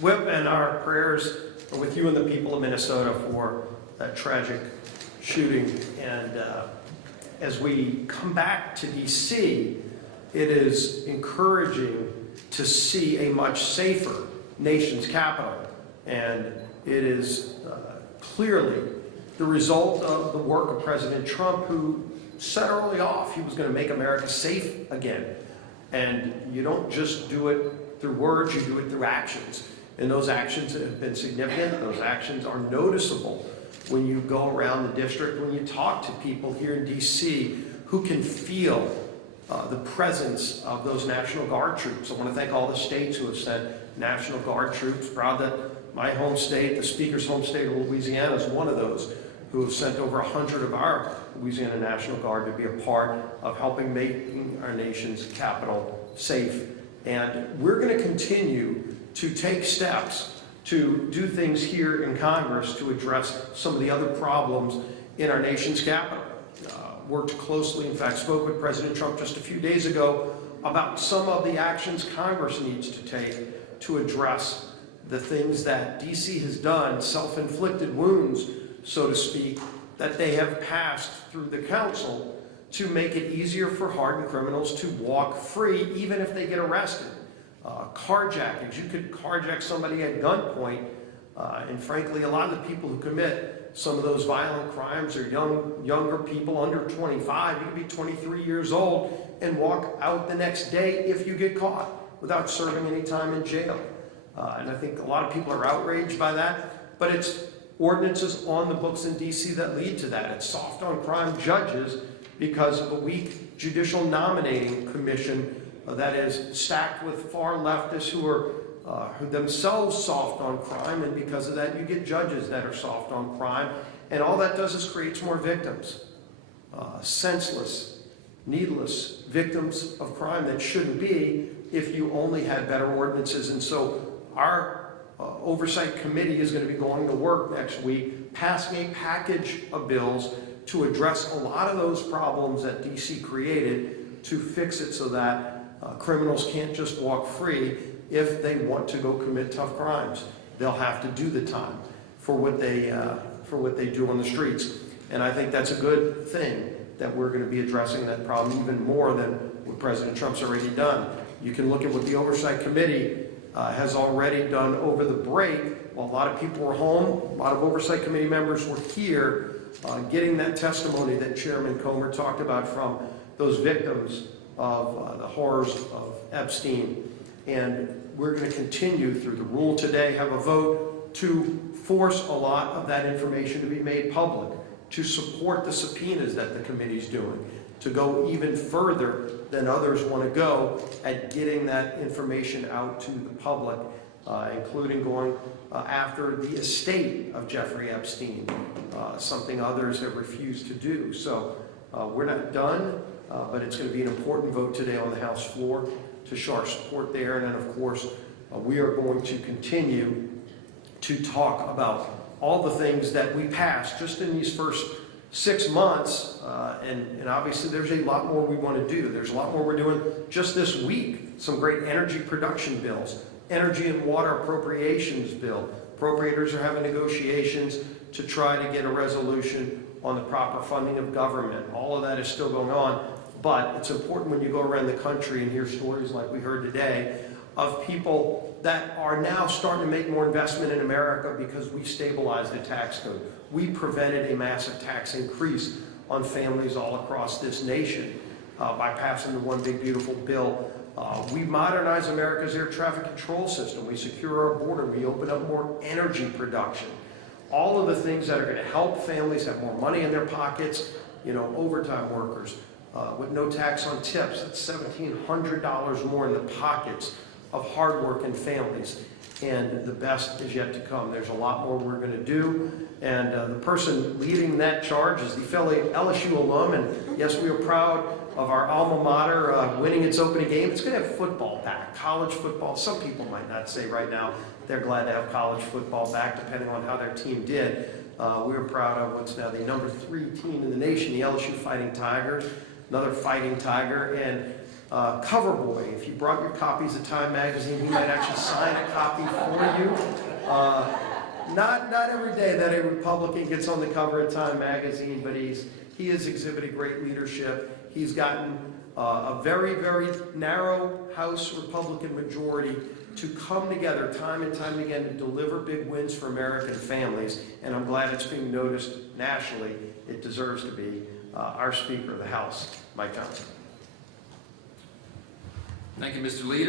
Whip, and our prayers are with you and the people of Minnesota for that tragic shooting. And as we come back to D.C., it is encouraging to see a much safer nation's capital. And it is clearly the result of the work of President Trump, who said early off he was going to make America safe again. And you don't just do it through words, you do it through actions. And those actions have been significant. Those actions are noticeable when you go around the district, when you talk to people here in D.C. who can feel the presence of those National Guard troops. I want to thank all the states who have sent National Guard troops. Proud that my home state, the Speaker's home state of Louisiana, is one of those who have sent over 100 of our Louisiana National Guard to be a part of helping making our nation's capital safe. And we're going to continue to take steps to do things here in Congress to address some of the other problems in our nation's capital. Worked closely, in fact, spoke with President Trump just a few days ago about some of the actions Congress needs to take to address the things that D.C. has done, self-inflicted wounds, so to speak, that they have passed through the council to make it easier for hardened criminals to walk free, even if they get arrested. Carjackings, you could carjack somebody at gunpoint, and frankly, a lot of the people who commit some of those violent crimes are younger people under 25. You can be 23 years old and walk out the next day if you get caught without serving any time in jail. And I think a lot of people are outraged by that, but it's ordinances on the books in D.C. that lead to that. It's soft on crime judges because of a weak judicial nominating commission that is stacked with far leftists who are themselves soft on crime, and because of that you get judges that are soft on crime, and all that does is creates more victims, senseless, needless victims of crime that shouldn't be if you only had better ordinances. And so our Oversight Committee is going to be going to work next week passing a package of bills to address a lot of those problems that D.C. created, to fix it so that criminals can't just walk free. If they want to go commit tough crimes, they'll have to do the time for what they do on the streets. And I think that's a good thing, that we're going to be addressing that problem even more than what President Trump's already done. You can look at what the Oversight Committee has already done over the break. While a lot of people were home, a lot of Oversight Committee members were here getting that testimony that Chairman Comer talked about from those victims of the horrors of Epstein. And we're going to continue through the rule today, have a vote to force a lot of that information to be made public, to support the subpoenas that the committee's doing, to go even further than others want to go at getting that information out to the public, including going after the estate of Jeffrey Epstein, something others have refused to do. So we're not done, but it's going to be an important vote today on the House floor to show our support there. And then, of course, we are going to continue to talk about all the things that we passed just in these first 6 months. And obviously, there's a lot more we want to do. There's a lot more we're doing just this week. Some great energy production bills, energy and water appropriations bill. Appropriators are having negotiations to try to get a resolution on the proper funding of government. All of that is still going on. But it's important when you go around the country and hear stories like we heard today of people that are now starting to make more investment in America because we stabilized the tax code. We prevented a massive tax increase on families all across this nation by passing the One Big Beautiful Bill. We modernize America's air traffic control system. We secure our border. We open up more energy production. All of the things that are going to help families have more money in their pockets, overtime workers. With no tax on tips, that's $1,700 more in the pockets of hardworking families. And the best is yet to come. There's a lot more we're going to do. And the person leading that charge is the fellow LSU alum. And yes, we are proud of our alma mater winning its opening game. It's going to have football back, college football. Some people might not say right now they're glad to have college football back, depending on how their team did. We are proud of what's now the #3 team in the nation, the LSU Fighting Tigers. Another Fighting Tiger, and cover boy. If you brought your copies of Time magazine, he might actually sign a copy for you. Not every day that a Republican gets on the cover of Time magazine, but he has exhibited great leadership. He's gotten a very, very narrow House Republican majority to come together time and time again to deliver big wins for American families, and I'm glad it's being noticed nationally. It deserves to be. Our Speaker of the House, Mike Johnson. Thank you, Mr. Leader.